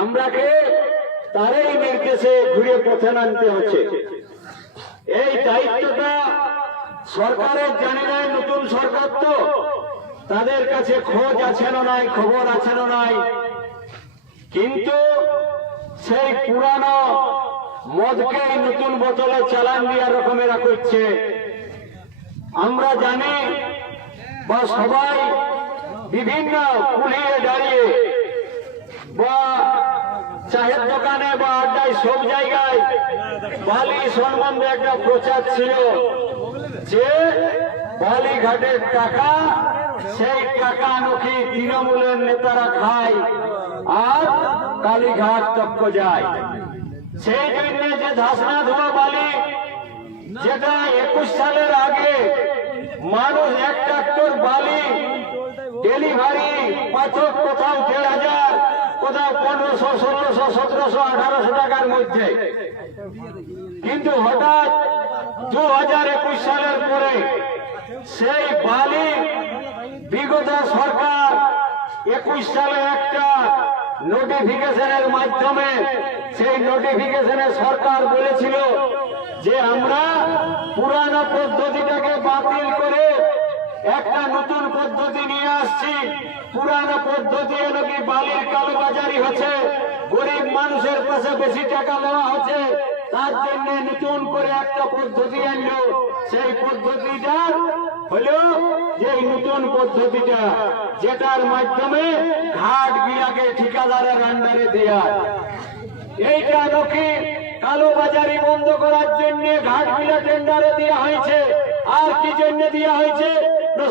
আমরাকে তারই নির্দেশে ঘুরে পথে নামতে হচ্ছে। এই দায়িত্বটা সরকারের জানি নাই, নতুন সরকার তো তাদের কাছে খোঁজ আছে না নাই, খবর আছে না নাই, কিন্তু সেই পুরানো মদকে নতুন বোতলে চালান দেওয়া রকমেরা করছে। আমরা জানি বা সবাই বিভিন্ন কুলিয়ে দাঁড়িয়ে বা চায়ের দোকানে বা আড্ডায় সব জায়গায় বালি সম্বন্ধে একটা প্রচার ছিল যে বালিঘাটের টাকা, সেই টাকা নাকি তৃণমূলের নেতারা খায় আর কালীঘাট তক্ক যায়। সেই জন্য যে ধাসনা ধোয়া বালি, যেটা 21 সালের আগে মানুষ এক ট্রাক্টর বালি ডেলিভারি পাচক কোথাও 1,500, কোথাও 1500, 1600, 1700, 1800 টাকার মধ্যে, কিন্তু হঠাৎ 2021 সালের পরে সেই বালি বিগত সরকার 21 সালে একটা নোটিফিকেশনের মাধ্যমে, সেই নোটিফিকেশনে সরকার বলেছিল যে আমরা পুরানো পদ্ধতিটাকে বাতিল করে একটা নতুন পদ্ধতি নিয়ে আসছি। পুরানো পদ্ধতি নাকি বালির কালোবাজারি হচ্ছে, গরিব মানুষের কাছে বেশি টাকা নেওয়া হচ্ছে, তার জন্য নতুন করে একটা পদ্ধতি আনলো। সেই পদ্ধতিটা হলো যে নতুন পদ্ধতিটা, যেটার মাধ্যমে ঘাট গিলাকে ঠিকাদারের আন্ডারে দেয়া। এইটা নাকি কালোবাজারি বন্ধ করার জন্য ঘাট গিলা টেন্ডারে দেওয়া হয়েছে। আর কি জন্য দেওয়া হয়েছে?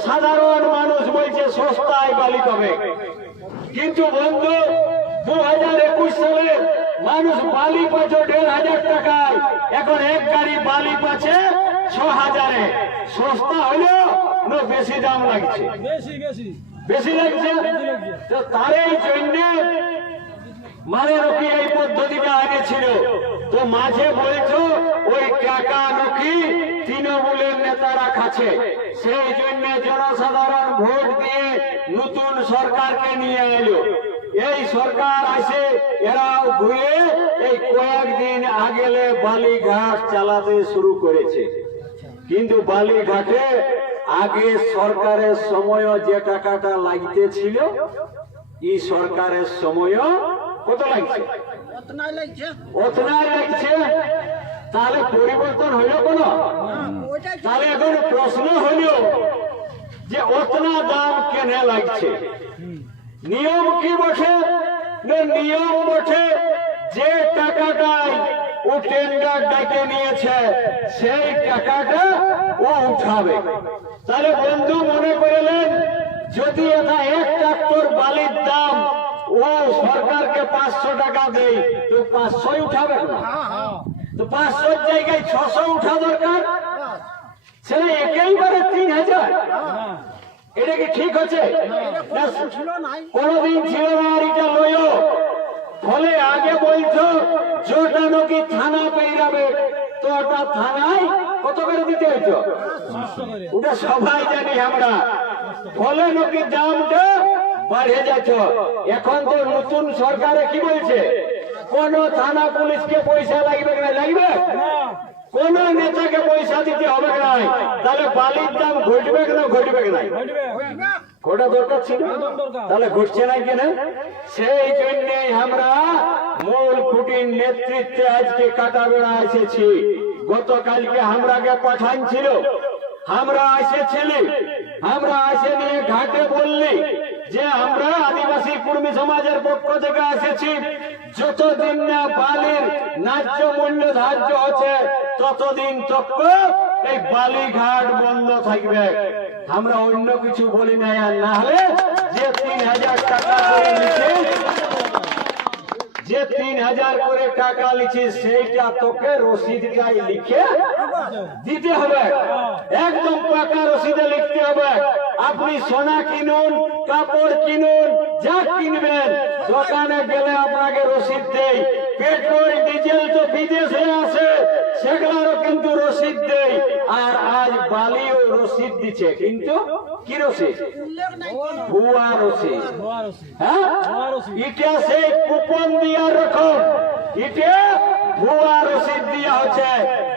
সাধারণ মানুষ বলছে সস্তায় বালি পাবে, কিন্তু বন্ধু 2021 সালে মানুষ বালি পাচ্ছে 1,500 টাকায়, এখন এক গাড়ি বালি পাচ্ছে 6,000-এ। সস্তা হলো না বেশি দাম লাগছে? বেশি লাগছে। তো তারই জন্য মানে নাকি এই পদ্ধতিটা এনেছিল। তো মাঝে বলছো ওই টাকা নাকি তৃণমূলের নেতারা খাচ্ছে, সেই জন্য জনসাধারণ ভোট দিয়ে নতুন সরকারকে নিয়ে এলো। এই সরকার আসে, এরাও ঘুরে এই কয়েকদিন আগেলে বালিঘাট চালাতে শুরু করেছে। কিন্তু বালিঘাটে আগে সরকারের সময় যে টাকাটা লাগতেছিল, এই সরকারের সময় কত লাগছে? অতনাই লাগছে। তাহলে পরিবর্তন হইল কোন? তাহলে এখন প্রশ্ন হইল যে অতনা দাম কেন লাগছে? নিয়ম কি বটে? নিয়ম বটে যে টাকাটাই ও টেন্ডার ডেকে নিয়েছে সেই টাকাটা ও উঠাবে। তাহলে বন্ধু মনে করলেন যদি এটা এক ট্রাক্টর বালির দাম ও সরকারকে 500 টাকা দেয়, তো 500 উঠাবে না? তো 500 জায়গায় 600 উঠা দরকার, সেটা একেবারে 3,000। এটা কি ঠিক হচ্ছে? কোনদিন ছিল না। আর এটা লইও ফলে আগে বলছো যেটা নাকি থানা পেয়ে তো ওটা থানায় কত করে দিতে হইতো? ওটা সবাই জানি আমরা। ফলে নাকি দামটা বাড়ে যাচ্ছে। এখন তো নতুন সরকারে কি বলছে, কোন থানা পুলিশকে পয়সা লাগবে না? লাগবে? কোন নেতাকে পয়সা দিতে হবে না? তাহলে বালির দাম ঘটবে না? ঘটবে না? ঘটা দরকার ছিল, তাহলে ঘটছে না কেন? সেই জন্যে আমরা মূল খুঁটির নেতৃত্বে আজকে কাটাবেড়া এসেছি। গতকালকে আমরাকে পাঠান ছিল, আমরা এসেছিলি, আমরা এসে নিয়ে ঘাটে বললি যে আমরা আদিবাসী কুর্মী সমাজের পক্ষ থেকে এসেছি, যতদিন না বালির ন্যায্য মূল্য ধার্য হচ্ছে ততদিন তক এই বালিঘাট বন্ধ থাকবে। আমরা অন্য কিছু বলি না। আর না হলে যে 3,000 টাকা করে নিচ্ছে, যে 3,000 করে টাকা লিখে সেইটা তোকে রসিদটাই লিখে দিতে হবে। একদম পাকা রসিদে লিখতে হবে। আপনি সোনা কিনুন, কাপড় কিনুন, যা কিনবেন, দোকানে গেলে আপনাকে রসিদ দেয় পেট্রোল ডিজেল তো বিদেশে আছে, সেগুলোরও কিন্তু রসিদ দেয়। আর আজ বালিও রসিদ দিচ্ছে, কিন্তু কি রসিদ? ভুয়া রসিদ। হ্যাঁ, এটা সেই কুপন দেওয়ার রকম, এটা ভুয়া রসিদ দেওয়া হচ্ছে।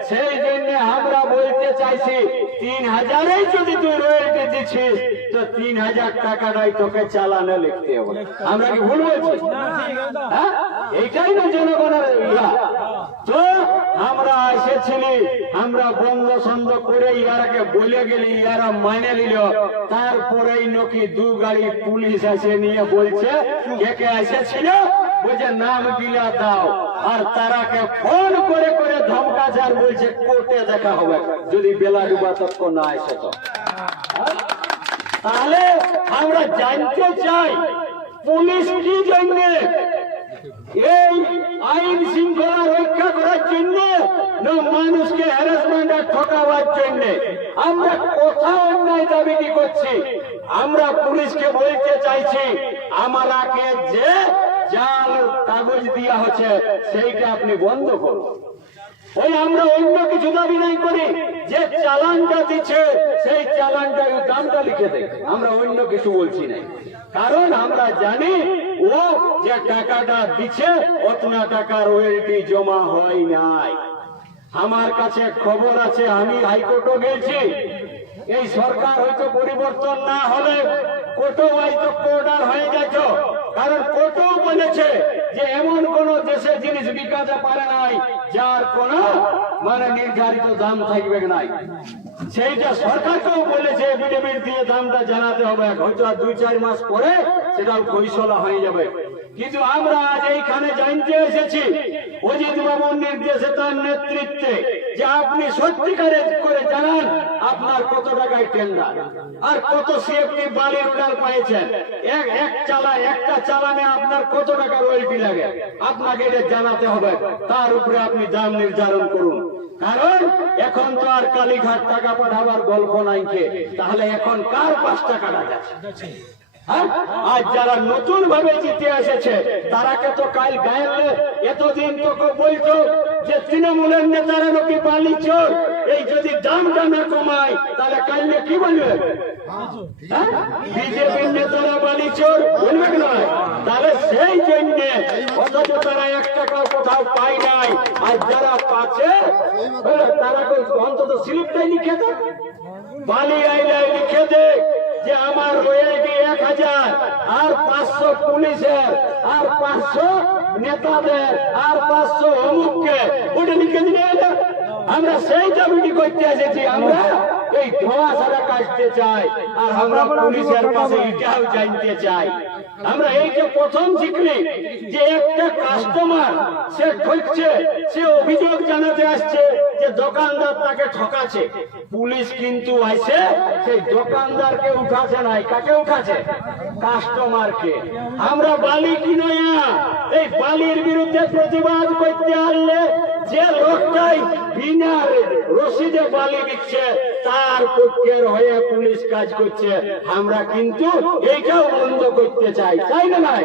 সেই জন্য আমরা বলতে চাইছি, 3000 যদি তুই রয়েলটি দিচ্ছিস, তো 3000 টাকাটাই তোকে চালানে লিখতে হবে। আমরা কি ভুল বলছি? হ্যাঁ, এইটাই না জনগণের ইয়া। তো আমরা এসেছিলি, আমরা বন্ধ সন্ধ করে ইয়ারাকে বলে গেলি, ইয়ারা মানে নিল। তারপরেই নাকি 2 গাড়ি পুলিশ এসে নিয়ে বলছে কে কে এসেছিল, বলছে নাম গিলা দাও। আর তারাকে ফোন করে করে ধমকাছে আর বলছে কোর্টে দেখা হবে যদি বেলা ডুবা তক্ক না আসে। তো তাহলে আমরা জানতে চাই পুলিশ কি জন্য, এই আইন শৃঙ্খলা রক্ষা করার জন্য না মানুষকে হ্যারাসমেন্ট আর ঠকাবার জন্য? আমরা কোথাও অন্যায় দাবি করছি? আমরা পুলিশকে বলতে চাইছি, আমাকে যে জাল কাগজ দেওয়া হচ্ছে সেইটা আপনি বন্ধ করুন। ওই আমরা অন্য কিছু দাবি নাই করি, যে চালানটা দিচ্ছে সেই চালানটা দামটা লিখে দেয়, আমরা অন্য কিছু বলছি না। কারণ আমরা জানি ও যে টাকাটা দিচ্ছে অতনা টাকার রয়্যালটি জমা হয় নাই। আমার কাছে খবর আছে, আমি হাইকোর্টও গেছি। এই সরকার হয়তো পরিবর্তন না হলে কোর্টও হয়তো অর্ডার হয়ে যাচ্ছ, কারণ কোর্টও বলেছে যে এমন কোন দেশে জিনিস বিকাতে পারে নাই যার কোন মানে নির্ধারিত দাম থাকবে নাই। সেইটা সরকারকেও বলেছে, এফিডেভিট দিয়ে দামটা জানাতে হবে। হয়তো আর 2-4 মাস পরে সেটা ফয়সালা হয়ে যাবে। কিন্তু আমরা আজ এইখানে জানতে এসেছি অজিত বাবুর নির্দেশে, তার নেতৃত্বে, যে আপনি সত্যিকারে করে জানান আপনার কত টাকায় টেন্ডার আর কত সিএফটি বালির অর্ডার পেয়েছেন। একটা চালানে আপনার কত টাকা রয়্যালটি লাগে, আপনাকে এটা জানাতে হবে। তার উপরে আপনি দাম নির্ধারণ করুন। কারণ এখন তো আর কালীঘাট টাকা পাঠাবার গল্প নাই। তাহলে এখন কার 5 টাকা যাচ্ছে? আজ যারা নতুন ভাবে জিতে এসেছে তারাকে তো কাল গায়ে এতদিন তোকে বলতো যে তৃণমূলের নেতারা নাকি বালি চোর, এই যদি দামটা না কমায় তাহলে কালকে কি বলবে? বিজেপির নেতারা বালি চোর বলবে নয়? তাহলে সেই জন্য অথচ তারা 1 টাকা কোথাও পায় নাই। আর যারা পাচ্ছে তারা অন্তত স্লিপটাই লিখে দেয়, বালি আইলাই লিখে দেয় যে আমার রয়্যালটি 1000, আর 500 পুলিশের, আর 500 নেতাদের, আর 500 অমুককে, ওটা লিখে দিলে আমরা সেই দাবিটি করতে এসেছি। আমরা এই ধোঁয়াশাটা কাটতে চাই, আর আমরা পুলিশের কাছে এটাও জানতে চাই। আমরা এইটা প্রথম শিখলি যে একটা কাস্টমার সে ঠকছে, সে অভিযোগ জানাতে আসছে যে দোকানদার তাকে ঠকাছে। পুলিশ কিন্তু আসে সেই দোকানদারকে উঠাছে নাই, কাকে উঠাছে? কাস্টমারকে। আমরা বালি কিনে এই বালির বিরুদ্ধে প্রতিবাদ করতে আসলে যে লোকটাই বিনা রসিদে বালি দিচ্ছে তার পক্ষের হয়ে পুলিশ কাজ করছে। আমরা কিন্তু এইটাও বন্ধ করতে চাই, তাই না? নাই,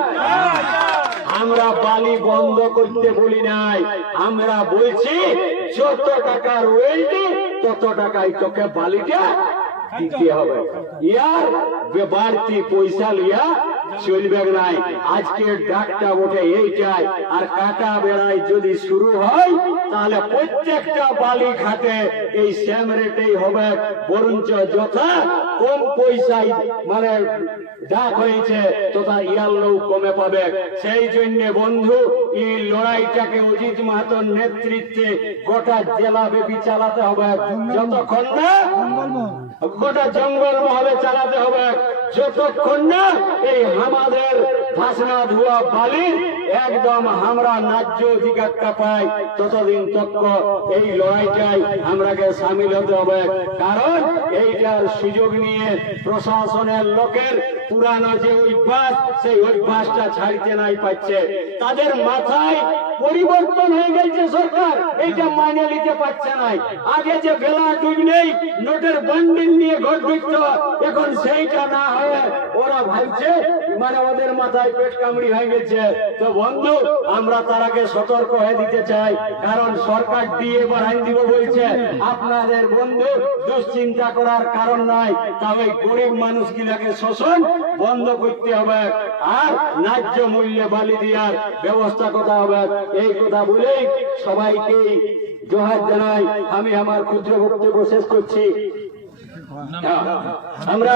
আমরা বালি বন্ধ করতে বলি নাই। আমরা বলছি যত টাকা রয়্যালটি তত টাকায় তোকে বালিটা দিতে হবে। ইয়ার বাড়তি পয়সা লিয়া চলবে নাই। আজকে ডাকটা ওঠে এইটাই, আর কাটা বেড়াই যদি শুরু হয় তাহলে প্রত্যেকটা বালি ঘাটে এই সেম রেটেই হবে, বরঞ্চ যথা কম পয়সায় মানে ডাক হয়েছে তথা ইয়ার লোক কমে পাবে। সেই জন্য বন্ধু এই লড়াইটাকে অজিত মাহাতোর নেতৃত্বে গোটা জেলা ব্যাপী চালাতে হবে, যতক্ষণ না গোটা জঙ্গল মহলে চালাতে হবে, যতক্ষণ না এই আমাদের ভাসনা ধোয়া বালির একদম আমরা ন্যায্য অধিকারটা পাই ততদিন তক এই লড়াইটাই আমরাকে সামিল হতে হবে। কারণ এইটার সুযোগ নিয়ে প্রশাসনের লোকের পুরানো যে অভ্যাস, সেই অভ্যাসটা ছাড়তে নাই পাচ্ছে। তাদের মাথায় পরিবর্তন হয়ে গেছে, সরকার এইটা মানে নিতে পারছে নাই। আগে যে বেলা ডুবলেই নোটের বান্ডিল নিয়ে ঘর ঢুকত, এখন সেইটা না হয়ে ওরা ভাবছে মানে ওদের মাথায় পেট কামড়ি হয়ে গেছে। তো বন্ধু, আমরা তারাকে সতর্ক হয়ে দিতে চাই, কারণ সরকার দিয়ে বাড়াই দিব বলছে। আপনাদের বন্ধু দুশ্চিন্তা করার কারণ নাই, তবে গরিব মানুষগুলাকে শোষণ বন্ধ করতে হবে আর ন্যায্য মূল্যে বালি দেওয়ার ব্যবস্থা করতে হবে। এই কথা বলেই সবাইকে জোহার জানাই। আমি আমার ক্ষুদ্র বক্তব্য শেষ করছি। আমরা